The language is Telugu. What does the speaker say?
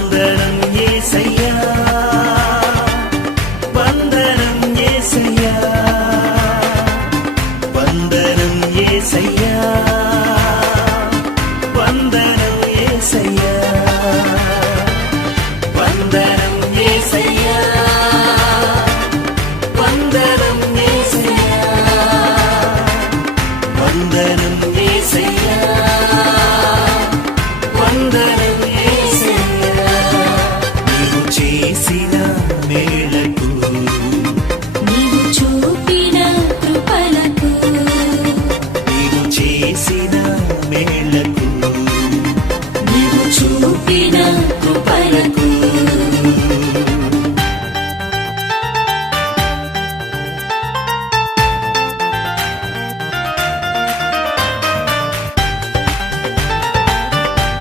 వందనం యేసయ్యా వందనం యేసయ్యా వందనం యేసయ్యా వందనం యేసయ్యా వందనం యేసయ్యా వందనం యేసయ్యా వందనం యేసయ్యా వందనం